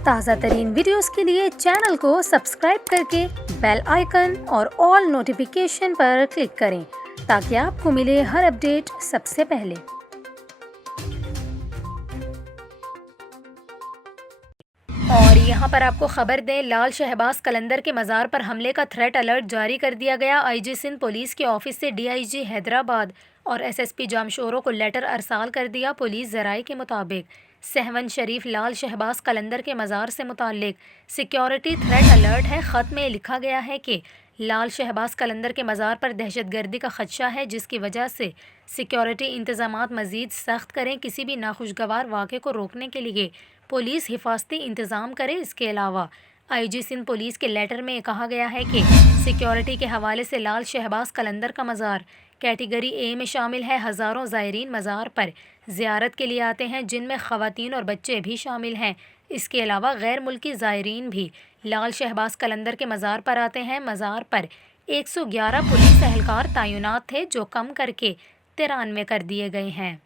ताज़ा तरीन वीडियोस के लिए चैनल को सब्सक्राइब करके बेल आइकन और ऑल नोटिफिकेशन पर क्लिक करें ताकि आपको मिले हर अपडेट सबसे पहले। और यहाँ पर आपको खबर दें, लाल शहबाज कलंदर के मज़ार पर हमले का थ्रेट अलर्ट जारी कर दिया गया। आईजी सिंध पुलिस के ऑफिस से डीआईजी हैदराबाद और एसएसपी जामशोरों को लेटर अरसाल कर दिया। पुलिस ज़राए के मुताबिक सहवन शरीफ लाल शहबाज कलंदर के मज़ार से मुताल्लिक सिक्योरिटी थ्रेट अलर्ट है। ख़त में लिखा गया है कि लाल शहबाज कलंदर के मज़ार पर दहशतगर्दी का खदशा है, जिसकी वजह से सिक्योरिटी इंतज़ामात मज़ीद सख्त करें। किसी भी नाखुशगवार वाक़े को रोकने के लिए पुलिस हिफाजती इंतज़ाम करे। इसके अलावा आईजी सिंध पुलिस के लेटर में कहा गया है कि सिक्योरिटी के हवाले से लाल शहबाज कलंदर का मज़ार कैटेगरी ए में शामिल है। हज़ारों ज़ायरीन मज़ार पर ज़ियारत के लिए आते हैं, जिनमें ख़वातीन और बच्चे भी शामिल हैं। इसके अलावा गैर मुल्की ज़ायरीन भी लाल शहबाज कलंदर के मज़ार पर आते हैं। मज़ार पर 111 पुलिस एहलकार तैनात थे, जो कम करके 93 कर दिए गए हैं।